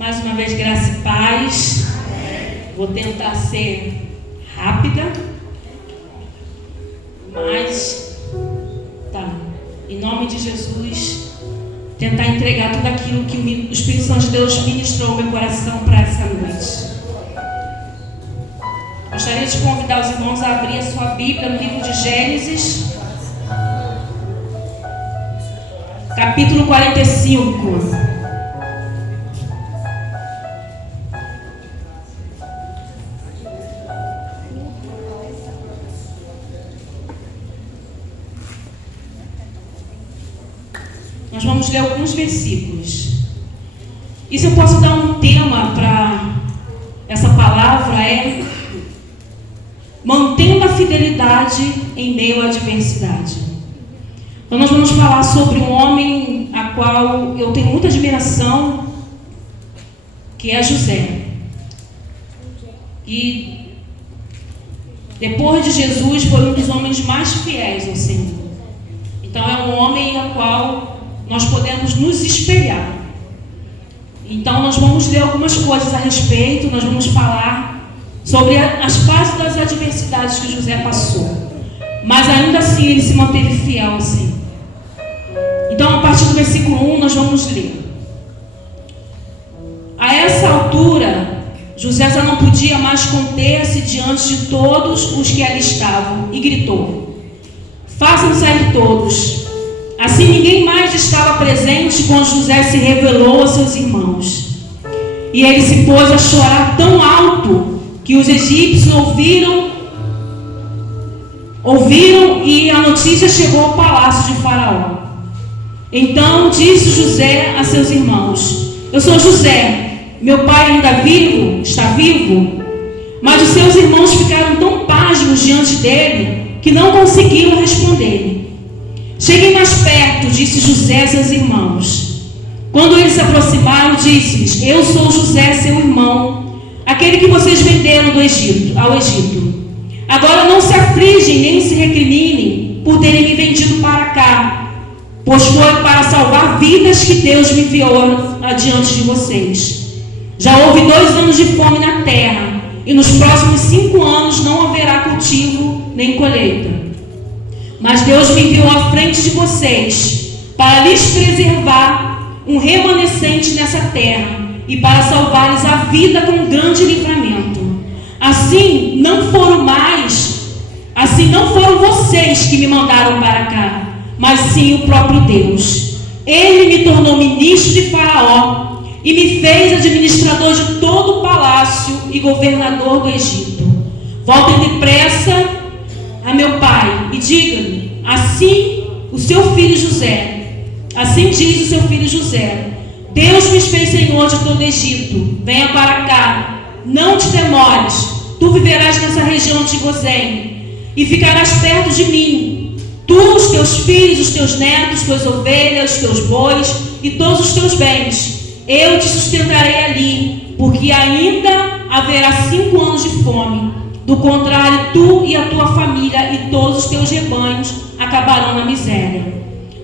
Mais uma vez, graça e paz. Vou tentar ser rápida, mas tá. Em nome de Jesus, tentar entregar tudo aquilo que o Espírito Santo de Deus ministrou ao meu coração para essa noite. Gostaria de convidar os irmãos a abrir a sua Bíblia no livro de Gênesis, capítulo 45. Nós vamos ler alguns versículos. E se eu posso dar um tema para essa palavra é mantendo a fidelidade em meio à adversidade. Então nós vamos falar sobre um homem a qual eu tenho muita admiração, que é José. E depois de Jesus foi um dos homens mais fiéis ao Senhor. Então é um homem a qual nós podemos nos espelhar. Então nós vamos ler algumas coisas a respeito, nós vamos falar sobre as fases das adversidades que José passou. Mas ainda assim ele se manteve fiel ao Senhor. Então a partir do versículo 1 nós vamos ler. A essa altura, José já não podia mais conter-se diante de todos os que ali estavam e gritou: façam sair todos. Assim ninguém mais estava presente quando José se revelou aos seus irmãos. E ele se pôs a chorar tão alto que os egípcios ouviram e a notícia chegou ao palácio de Faraó. Então disse José a seus irmãos: eu sou José, meu pai ainda está vivo? Mas os seus irmãos ficaram tão pasmos diante dele que não conseguiram responder. Cheguem mais perto, disse José a seus irmãos. Quando eles se aproximaram, disse-lhes: eu sou José, seu irmão, aquele que vocês venderam ao Egito. Agora não se afligem nem se recriminem por terem me vendido para cá, pois foi para salvar vidas que Deus me enviou adiante de vocês. Já houve 2 anos de fome na terra, e nos próximos 5 anos não haverá cultivo nem colheita. Mas Deus me enviou à frente de vocês para lhes preservar um remanescente nessa terra e para salvar-lhes a vida com um grande livramento. Assim não foram vocês que me mandaram para cá, mas sim o próprio Deus. Ele me tornou ministro de Faraó e me fez administrador de todo o palácio e governador do Egito. Voltem depressa a meu pai e diga-lhe: assim diz o seu filho José, Deus me fez senhor de todo o Egito. Venha para cá, não te demores, tu viverás nessa região de Gozém e ficarás perto de mim, tu, os teus filhos, os teus netos, tuas ovelhas, os teus bois e todos os teus bens. Eu te sustentarei ali, porque ainda haverá 5 anos de fome. Do contrário, tu e a tua família e todos os teus rebanhos acabarão na miséria.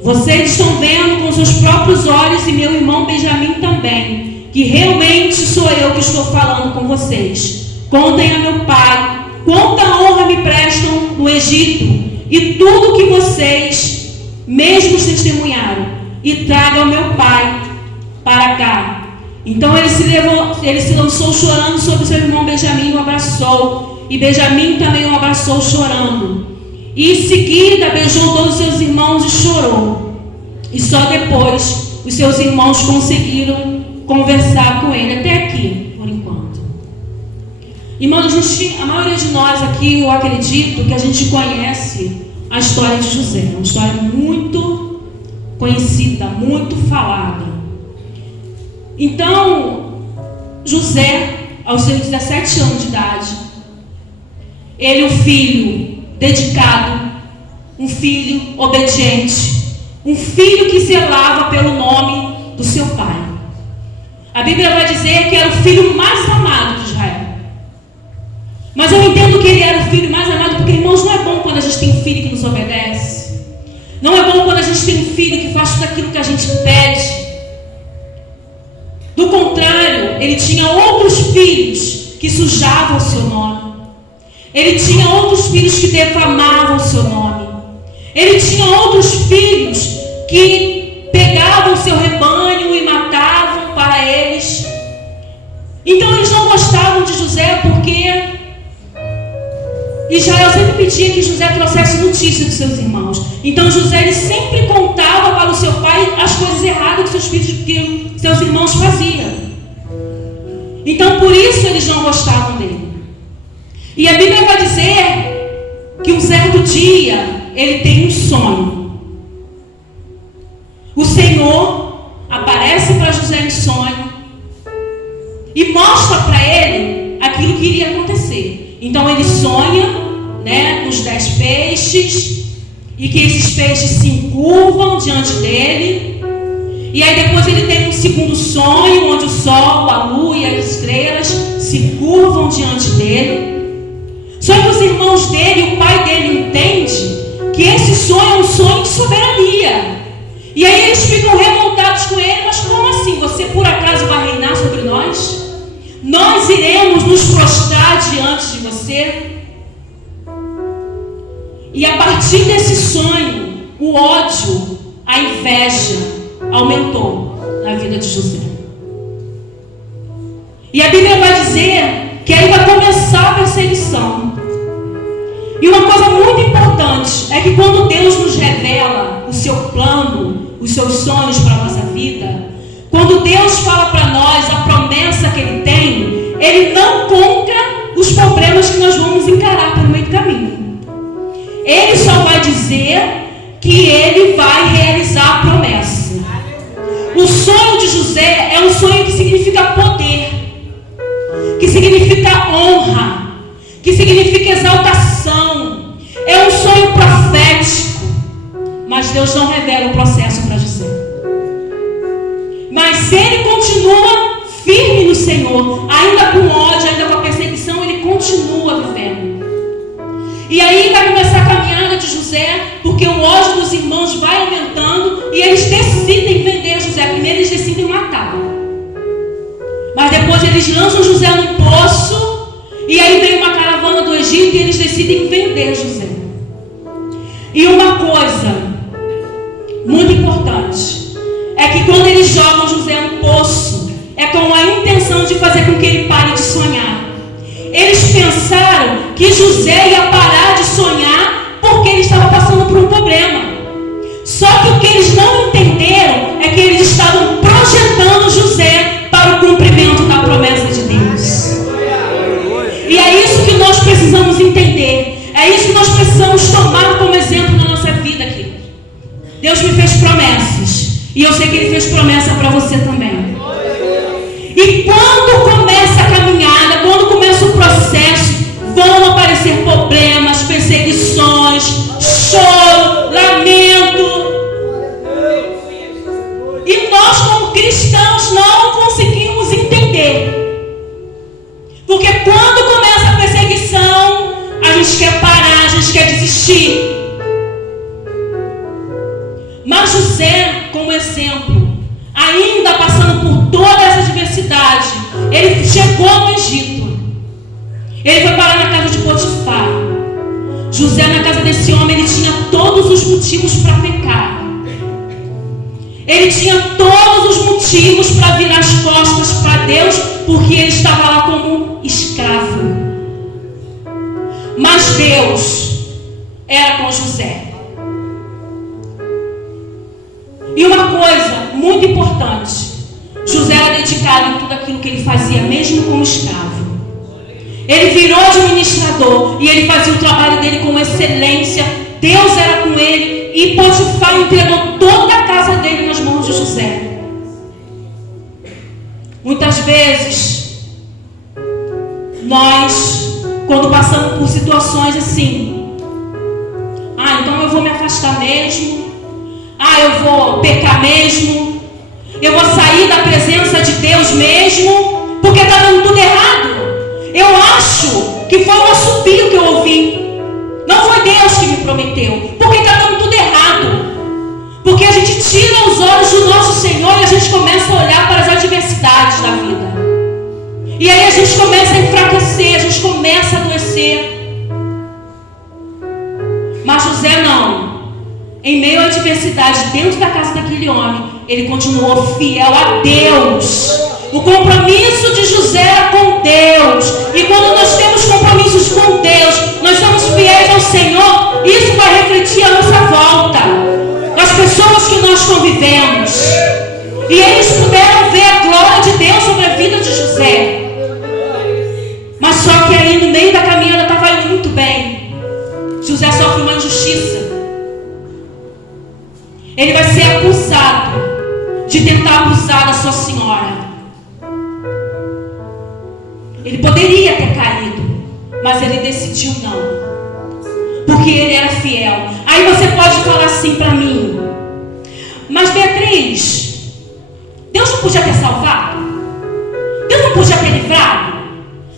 Vocês estão vendo com seus próprios olhos, e meu irmão Benjamim também, que realmente sou eu que estou falando com vocês. Contem a meu pai quanta honra me prestam no Egito, e tudo que vocês mesmos testemunharam, e tragam meu pai para cá. Então ele se lançou chorando sobre seu irmão Benjamim e o abraçou. E Benjamim também o abraçou chorando. E em seguida beijou todos os seus irmãos e chorou. E só depois os seus irmãos conseguiram conversar com ele. Até aqui, por enquanto. Irmãos, a maioria de nós aqui, eu acredito que a gente conhece a história de José. É uma história muito conhecida, muito falada. Então, José, aos seus 17 anos de idade, ele, um filho dedicado, um filho obediente, um filho que zelava pelo nome do seu pai. A Bíblia vai dizer que era o filho mais amado de Israel. Mas eu entendo que ele era o filho mais amado porque, irmãos, não é bom quando a gente tem um filho que nos obedece. Não é bom quando a gente tem um filho que faz tudo aquilo que a gente pede. Do contrário, ele tinha outros filhos que sujavam o seu nome. Ele tinha outros filhos que defamavam o seu nome. Ele tinha outros filhos que pegavam o seu rebanho e matavam para eles. Então eles não gostavam de José porque Israel sempre pedia que José trouxesse notícia dos seus irmãos. Então José ele sempre contava para o seu pai as coisas erradas que seus irmãos faziam. Então por isso eles não gostavam dele. E a Bíblia vai dizer que um certo dia ele tem um sonho. O Senhor aparece para José em sonho e mostra para ele aquilo que iria acontecer. Então ele sonha, nos 10 peixes, e que esses peixes se encurvam diante dele. E aí depois ele tem um segundo sonho, onde o sol, a lua e as estrelas se curvam diante dele. Só que os irmãos dele, o pai dele entende que esse sonho é um sonho de soberania. E aí eles ficam revoltados com ele. Mas como assim? Você por acaso vai reinar sobre nós? Nós iremos nos prostrar diante de você? E a partir desse sonho, o ódio, a inveja aumentou na vida de José. E a Bíblia vai dizer que aí vai começar a perseguição. E uma coisa muito importante é que quando Deus nos revela o seu plano, os seus sonhos para a nossa vida, quando Deus fala para nós a promessa que Ele tem, Ele não conta os problemas que nós vamos encarar pelo meio do caminho. Ele só vai dizer que Ele vai realizar a promessa. O sonho de José é um sonho que significa poder, que significa honra, que significa exaltação. É um sonho profético. Mas Deus não revela o processo para José. Mas se ele continua firme no Senhor, ainda com ódio, ainda com a perseguição, ele continua vivendo. E aí vai começar a caminhada de José, porque o ódio dos irmãos vai aumentando e eles decidem vender José. Primeiro eles decidem matá-lo, mas depois eles lançam José num poço. E aí vem uma caravana do Egito e eles decidem vender José. E uma coisa muito importante é que quando eles jogam José no poço, é com a intenção de fazer com que ele pare de sonhar. Eles pensaram que José ia parar de sonhar porque ele estava passando por um problema. Só que o que eles não entenderam é que eles estavam projetando José para o cumprimento da promessa de Deus. E é isso que nós precisamos entender. É isso que nós precisamos tomar como exemplo na nossa vida aqui. Deus me fez promessas. E eu sei que Ele fez promessa para você também. E quando começa a caminhada, quando começa o processo, vão aparecer problemas, perseguições, choro, lamento. E nós como cristãos não conseguimos entender. Porque quando começa a perseguição, a gente quer parar, a gente quer desistir. Mas José, como exemplo, ainda passando por toda essa adversidade, ele chegou no Egito. Ele foi parar na casa de Potifar. José, na casa desse homem, ele tinha todos os motivos para pecar. Ele tinha todos os motivos para virar as costas para Deus, porque ele estava lá como escravo. Mas Deus era com José. E uma coisa muito importante, José era dedicado em tudo aquilo que ele fazia, mesmo como escravo. Ele virou administrador e ele fazia o trabalho dele com excelência. Deus era com ele e Potifar entregou toda a casa dele nas mãos de José. Muitas vezes, nós, quando passamos por situações assim, então eu vou me afastar mesmo, eu vou pecar mesmo, eu vou sair da presença de Deus mesmo, porque está dando tudo errado. Eu acho que foi um assobio que eu ouvi. Não foi Deus que me prometeu, porque está dando tudo errado. Porque a gente tira os olhos do nosso Senhor e a gente começa a olhar para as adversidades da vida. E aí a gente começa a enfraquecer, a gente começa a adoecer. Mas José não. Em meio à adversidade, dentro da casa daquele homem, ele continuou fiel a Deus. O compromisso de José era com Deus. E quando nós temos compromissos com Deus, nós somos fiéis ao Senhor, isso vai refletir a nossa volta, as pessoas que nós convivemos. E eles puderam ver a glória de Deus sobre a vida de José. Mas só que aí no meio da caminhada estava indo muito bem. José sofre uma injustiça. Ele vai ser acusado de tentar abusar da sua senhora. Ele poderia ter caído, mas ele decidiu não, porque ele era fiel. Aí você pode falar assim para mim: mas Beatriz, Deus não podia ter salvado? Deus não podia ter livrado?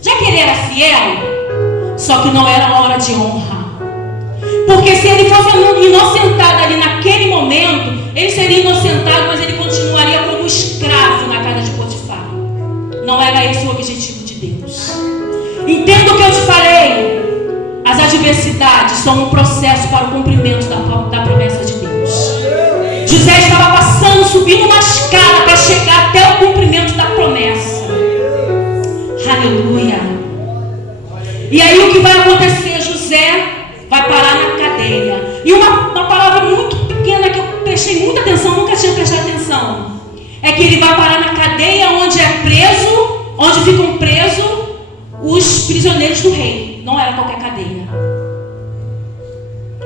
Já que ele era fiel? Só que não era hora de honra. Porque se ele fosse inocentado ali naquele momento, ele seria inocentado, mas ele continuaria como escravo na casa de Potifar. Não era esse o objetivo de Deus. Entenda o que eu te falei. As adversidades são um processo para o cumprimento da promessa de Deus. José estava passando, subindo uma escada para chegar até o cumprimento da promessa. Aleluia. E aí o que vai acontecer? José vai parar na cadeia. E uma palavra muito pequena que eu prestei muita atenção, nunca tinha prestado atenção, é que ele vai parar na cadeia onde é preso, onde ficam presos os prisioneiros do rei. Não era qualquer cadeia.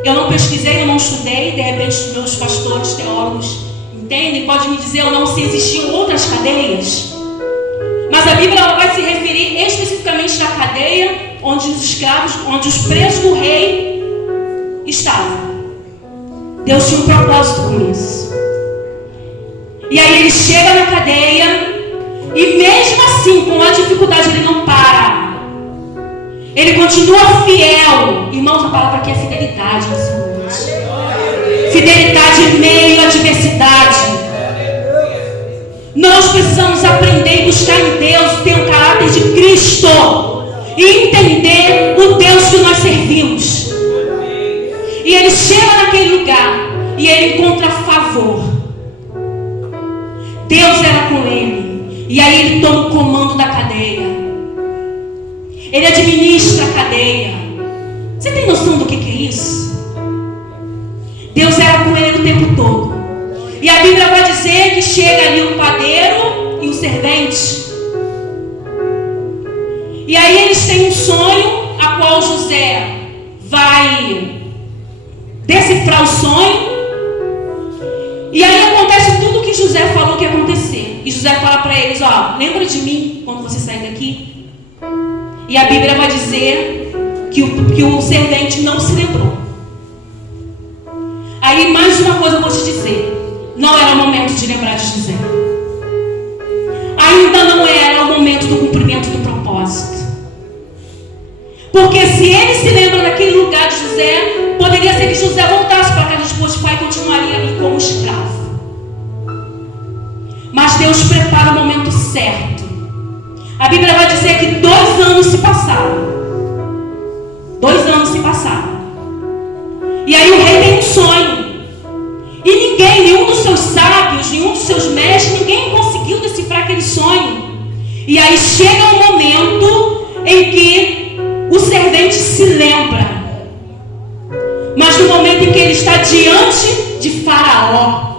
Eu não pesquisei, eu não estudei. De repente os meus pastores, teólogos entendem, podem me dizer ou não se existiam outras cadeias. Mas a Bíblia ela vai se referir especificamente à cadeia onde os escravos, onde os presos do rei estavam. Deus tinha um propósito com isso. E aí ele chega na cadeia, e mesmo assim, com a dificuldade, ele não para. Ele continua fiel. Irmãos, a palavra aqui é fidelidade nessa noite. Fidelidade em meio à adversidade. Nós precisamos aprender e buscar em Deus, ter o caráter de Cristo e entender o Deus que nós servimos. E ele chega naquele lugar e ele encontra favor. Deus era com ele. E aí ele toma o comando da cadeia. Ele administra a cadeia. Você tem noção do que é isso? Deus era com ele o tempo todo. E a Bíblia vai dizer que chega ali um padeiro e um servente. E aí eles têm um sonho, a qual José vai decifrar o sonho. E aí acontece tudo o que José falou que ia acontecer. E José fala para eles: ó, lembra de mim quando você sair daqui? E a Bíblia vai dizer que o servente não se lembrou. Aí mais uma coisa eu vou te dizer: não era o momento de lembrar de José. Ainda não era o momento do cumprimento do propósito. Porque se ele se lembra daquele lugar de José, poderia ser que José voltasse para a casa de Potifar e continuaria ali como escravo. Mas Deus prepara o momento certo. A Bíblia vai dizer que 2 anos se passaram. 2 anos se passaram. E aí o rei tem um sonho. E ninguém, nenhum dos seus sábios, nenhum dos seus mestres, ninguém conseguiu decifrar aquele sonho. E aí chega um momento em que o servente se lembra. Mas no momento em que ele está diante de Faraó.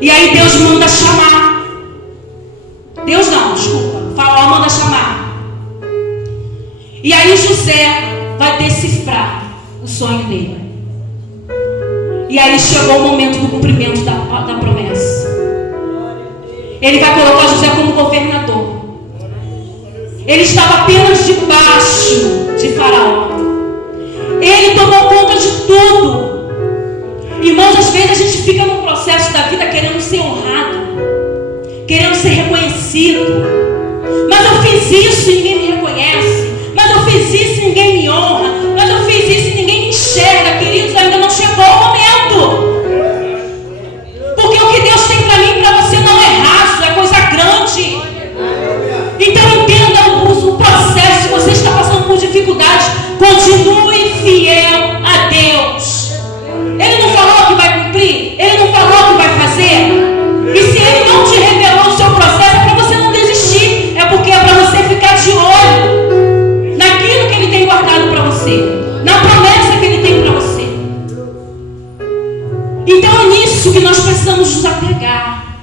E aí Deus manda chamar. Deus não, desculpa. Faraó manda chamar. E aí José vai decifrar o sonho dele. E aí chegou o momento do cumprimento da promessa. Ele vai colocar José como governador. Ele estava apenas debaixo de Faraó. Ele tomou conta de tudo. Irmãos, às vezes a gente fica no processo da vida querendo ser honrado, querendo ser reconhecido. Mas eu fiz isso e ninguém me reconhece. Mas eu fiz isso e ninguém me honra. Mas eu fiz isso e ninguém me enxerga. Queridos, ainda não chegou o momento. Porque o que Deus tem para mim e para você não é raso, é coisa grande. isso que nós precisamos nos apegar.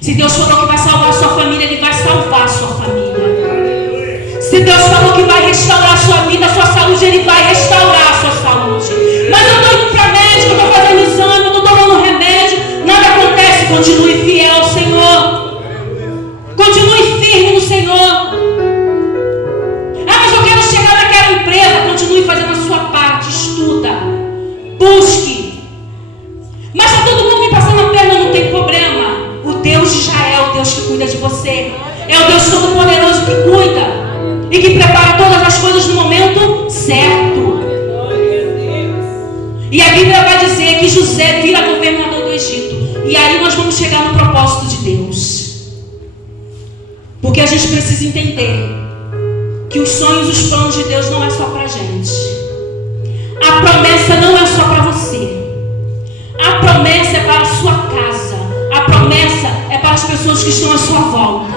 Se Deus falou que vai salvar a sua família, Ele vai salvar a sua família. Se Deus falou que vai restaurar a sua vida, a sua saúde, Ele vai restaurar a sua saúde. Mas eu estou indo para médico, eu estou fazendo exame, eu estou tomando remédio, nada acontece. Continue fiel ao Senhor. Continue firme no Senhor. Mas eu quero chegar naquela empresa. Continue fazendo a sua parte, estuda, busque. Mas está todo mundo me passando a perna, não tem problema. O Deus de Israel é o Deus que cuida de você. É o Deus Todo-Poderoso que cuida e que prepara todas as coisas no momento certo. E a Bíblia vai dizer que José vira governador do Egito. E aí nós vamos chegar no propósito de Deus. Porque a gente precisa entender que os sonhos e os planos de Deus não é só para a gente. A promessa não é só para você. A promessa é para a sua casa. A promessa é para as pessoas que estão à sua volta.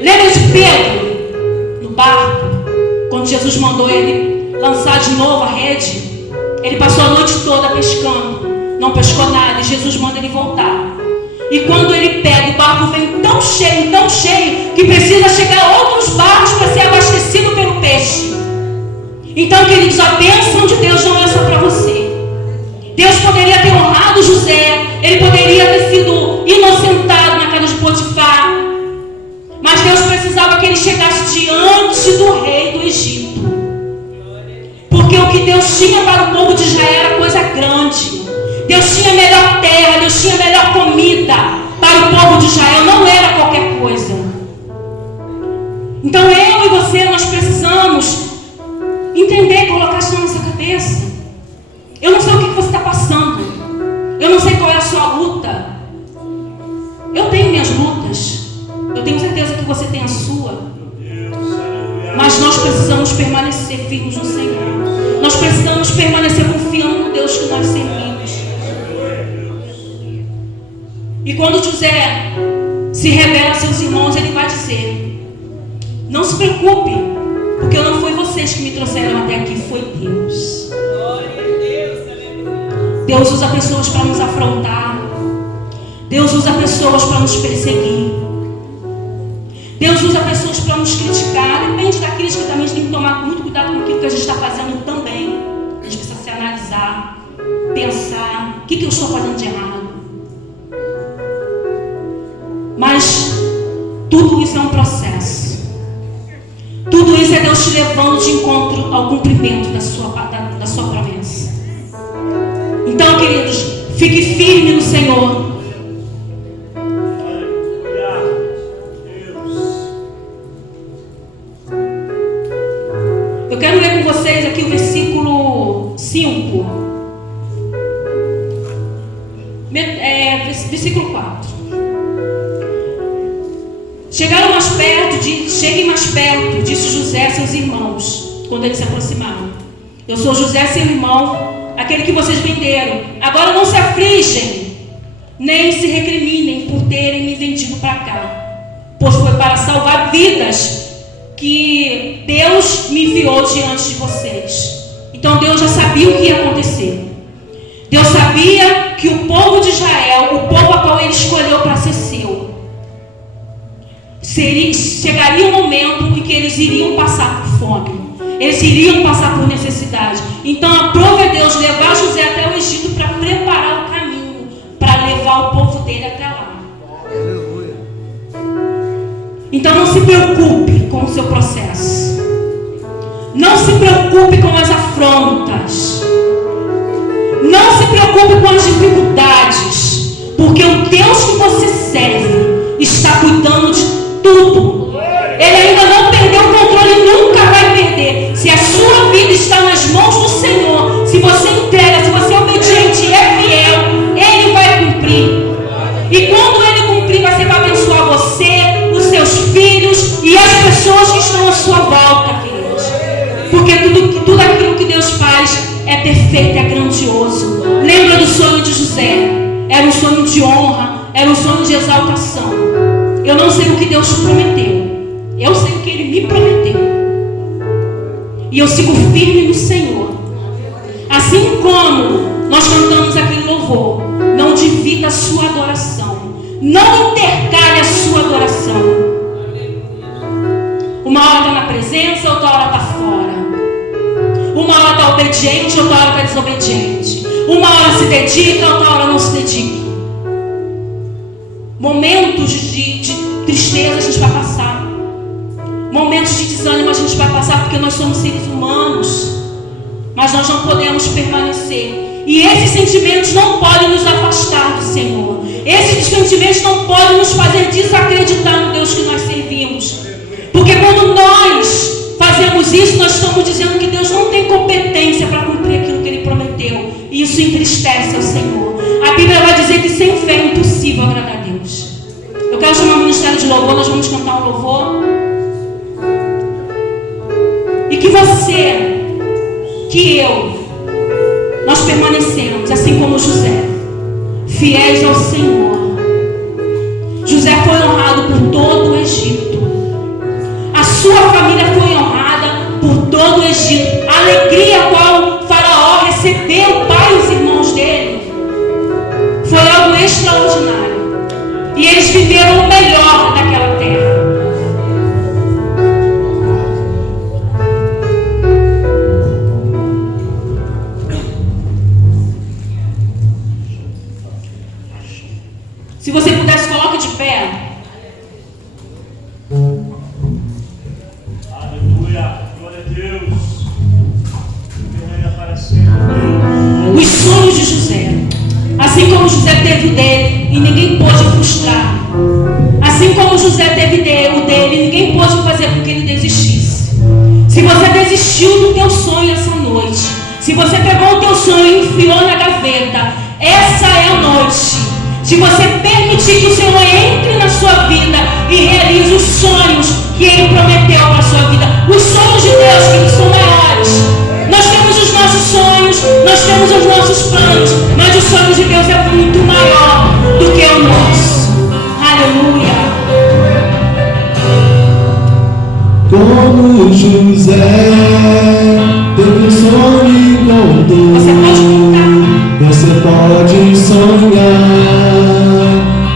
Lembra de Pedro no barco? Quando Jesus mandou ele lançar de novo a rede, ele passou a noite toda pescando, não pescou nada, e Jesus manda ele voltar. E quando ele pega, o barco vem tão cheio, que precisa chegar outros barcos para ser abastecido pelo peixe. Então, queridos, a bênção de Deus não é só para você. Deus poderia ter honrado José, ele poderia ter sido inocentado na casa de Potifar, mas Deus precisava que ele chegasse diante do rei do Egito, porque o que Deus tinha para o povo de Israel era coisa grande. Deus tinha melhor terra, Deus tinha melhor comida para o povo de Israel, não era qualquer coisa. Então eu e você, nós precisamos entender, colocar isso na nossa cabeça. Eu não sei o que você está passando, eu não sei qual é a sua luta. Eu tenho minhas lutas, eu tenho certeza que você tem a sua, mas nós precisamos permanecer firmes no Senhor. Nós precisamos permanecer confiando no Deus que nós servimos. E quando José se revela a seus irmãos, ele vai dizer: não se preocupe, porque não foi vocês que me trouxeram até aqui, foi Deus. Deus usa pessoas para nos afrontar. Deus usa pessoas para nos perseguir. Deus usa pessoas para nos criticar. Depende da crítica também. A gente tem que tomar muito cuidado com aquilo que a gente está fazendo também. A gente precisa se analisar, pensar: o que eu estou fazendo de errado? Mas tudo isso é um processo. Tudo isso é Deus te levando de encontro ao cumprimento da sua promessa. Então, queridos, fique firme no Senhor. Eu quero ler com vocês aqui o versículo 5. Versículo 4. Cheguem mais perto, disse José a seus irmãos, quando eles se aproximaram. Eu sou José, seu irmão, aquele que vocês venderam. Agora não se afligem, nem se recriminem por terem me vendido para cá, pois foi para salvar vidas que Deus me enviou diante de vocês. Então Deus já sabia o que ia acontecer. Deus sabia que o povo de Israel, o povo a qual ele escolheu para ser seu, chegaria um momento em que eles iriam passar por fome, eles iriam passar por necessidade. Então aprove Deus levar José até o Egito para preparar o caminho, para levar o povo dele até lá. Então não se preocupe com o seu processo, não se preocupe com as afrontas, não se preocupe com as dificuldades, porque o Deus que você serve está cuidando de tudo. Ele ainda não perdeu o controle e nunca vai perder. Se a sua vida está nas mãos do Senhor, se você entrega, se você é obediente e é fiel, Ele vai cumprir. E quando Ele cumprir, vai ser para abençoar você, os seus filhos e as pessoas que estão à sua volta, queridos. Porque tudo aquilo que Deus faz é perfeito, é grandioso. Lembra do sonho de José? Era um sonho de honra, era um sonho de exaltação. Eu não sei o que Deus te prometeu, eu sei o que Ele me prometeu, e eu sigo firme no Senhor. Assim como nós cantamos aquele louvor, a sua adoração. Não intercale a sua adoração. Uma hora está na presença, outra hora está fora. Uma hora está obediente, outra hora está desobediente. Uma hora se dedica, outra hora não se dedica. Momentos de tristeza a gente vai passar. Momentos de desânimo a gente vai passar, porque nós somos seres humanos. Mas nós não podemos permanecer. E esses sentimentos não podem nos afastar do Senhor. Esses sentimentos não podem nos fazer desacreditar no Deus que nós servimos. Porque quando nós fazemos isso, nós estamos dizendo que Deus não tem competência para cumprir aquilo que Ele prometeu. E isso entristece ao Senhor. A Bíblia vai dizer que sem fé é impossível agradar a Deus. Eu quero chamar o ministério de louvor, nós vamos cantar um louvor. E que você, que eu, nós permanecemos, assim como José, fiéis ao Senhor. José foi honrado por todo o Egito. A sua família foi honrada por todo o Egito. A alegria a qual Faraó recebeu o pai e os irmãos dele foi algo extraordinário. E eles viveram o melhor daquela terra. Se você pudesse, coloque de pé. Aleluia, glória a Deus. Os sonhos de José, assim como José teve o dele e ninguém pôde frustrar, assim como José teve o dele, ninguém pôde fazer com que ele desistisse. Se você desistiu do teu sonho essa noite, se você pegou o teu sonho e enfiou na gaveta, essa é a noite. Se você permitir que o Senhor entre na sua vida e realize os sonhos que Ele prometeu para a sua vida. Os sonhos de Deus, que são maiores. Nós temos os nossos sonhos, nós temos os nossos planos, mas os sonhos de Deus é muito maior do que o nosso. Aleluia. Como José teve um sonho e contou. Você pode sonhar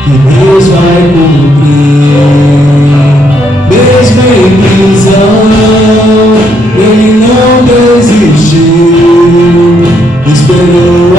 que Deus vai cumprir. Mesmo em prisão, Ele não desistiu. Esperou